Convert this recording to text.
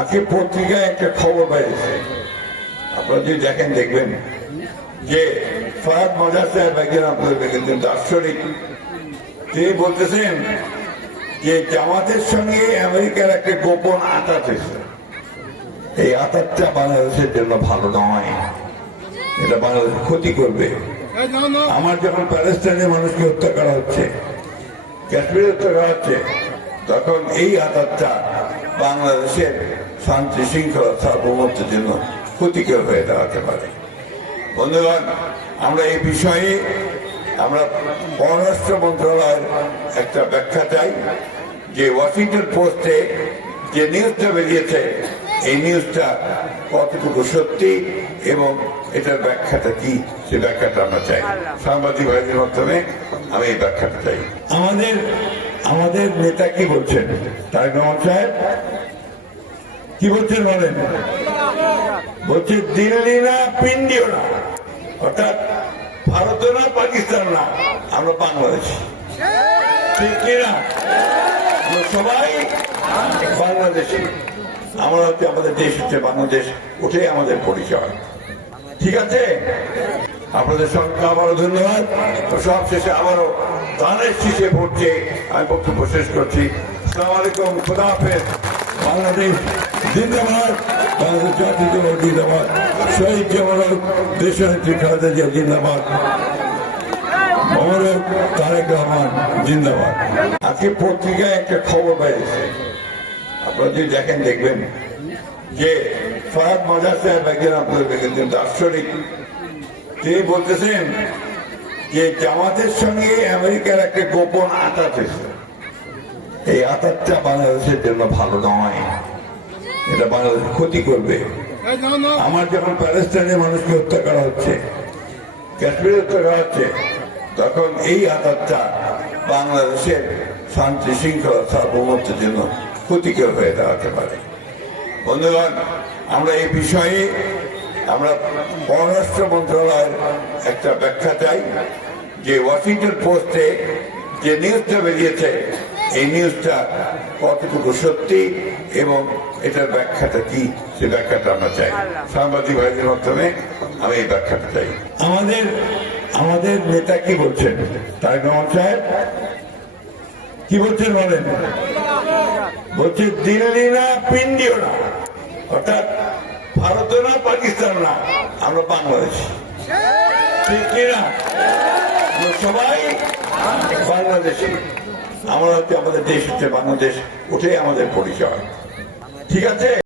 আজকে পত্রিকায় একটা খবর বেরিয়েছে, আপনারা যদি দেখেন দেখবেন যে ফাহাদ মজার সাহেব একজন দার্শনিক, তিনি বলতেছেন যে জামাতের সঙ্গে আমেরিকার একটা গোপন আঁতাত হয়েছে। এই আঁতাতটা বাংলাদেশের জন্য ভালো নয়, এটা বাংলাদেশ ক্ষতি করবে। আমার যখন প্যালেস্টাইনের মানুষকে হত্যা করা হচ্ছে, কাশ্মীরে হত্যা করা হচ্ছে, তখন এই আঘাতটা বাংলাদেশের শান্তি শৃঙ্খলা সার্বভৌমত্বের জন্য ক্ষতিকর হয়ে দাঁড়াতে পারে। বন্ধুগণ, আমরা এই বিষয়ে আমরা পররাষ্ট্র মন্ত্রণালয়ের একটা ব্যাখ্যা চাই যে ওয়াশিংটন পোস্টে যে নিউজটা বেরিয়েছে, এই নিউজটা কতটুকু সত্যি এবং এটার ব্যাখ্যাটা কি, সে ব্যাখ্যাটা আমরা চাই। সাংবাদিক ভাইদের মাধ্যমে আমি এই ব্যাখ্যাটা চাই। আমাদের নেতা কি বলছেন, তারেক রহমান সাহেব কি বলছেন বলেন? বলছে দিল্লি না পিন্ডিও না, অর্থাৎ ভারত না পাকিস্তান না, আমরা বাংলাদেশ। ঠিক কিনা? সবাই বাংলাদেশি। আমরা হচ্ছে আমাদের দেশ হচ্ছে বাংলাদেশ, ওটাই আমাদের পরিচয়। ঠিক আছে, আপনাদের সঙ্গে আবারও ধন্যবাদ। সব শেষে আবারও দানের শীষে ভোটে আমি বক্তব্য শেষ করছি। আসসালামু আলাইকুম, খুদা হাফেজ। বাংলাদেশ জিন্দাবাদ, বাংলাদেশ জাতীয় দল জিন্দাবাদ, শহীদ জওয়ান দেশনেত্রী খালেদা জিয়া জিন্দাবাদ, অমর তারেক রহমান জিন্দাবাদ। আজকে পত্রিকায় একটা খবর বেরিয়েছে, আপনারা যদি দেখেন দেখবেন যে ফাহাদ মজার সাহেব একজন দার্শনিক, তিনি বলতেছেন যে জামাতের সঙ্গে আমেরিকার একটা গোপন আঁতাত হয়েছে। এই আঁতাতটা বাংলাদেশের জন্য ভালো নয়, এটা বাংলাদেশ ক্ষতি করবে। আমার যখন প্যালেস্টাইনের মানুষকে হত্যা করা হচ্ছে, কাশ্মীরে হত্যা করা হচ্ছে, তখন এই আঘাতটা বাংলাদেশের শান্তি শৃঙ্খলা সার্বভৌমত্বের জন্য ক্ষতিকর হয়ে দাঁড়াতে পারে। বন্ধুগণ, আমরা এই বিষয়ে আমরা পররাষ্ট্র মন্ত্রণালয়ের একটা ব্যাখ্যা চাই যে ওয়াশিংটন পোস্টে যে নিউজটা বেরিয়েছে, এই নিউজটা কতটুকু সত্যি এবং এটার ব্যাখ্যাটা কি, সে ব্যাখ্যাটা আমরা চাই। সাংবাদিক ভাইদের মাধ্যমে আমি এই ব্যাখ্যাটা চাই। আমাদের নেতা কি বলছেন, তারেক রহমান সাহেব কি বলছেন বলেন? বলছে দিল্লি না পিন্ডিও না, অর্থাৎ ভারত না পাকিস্তান না, আমরা বাংলাদেশ। ঠিক কিনা? সবাই বাংলাদেশি। আমরা হচ্ছে আমাদের দেশ হচ্ছে বাংলাদেশ, ওটাই আমাদের পরিচয়। ঠিক আছে।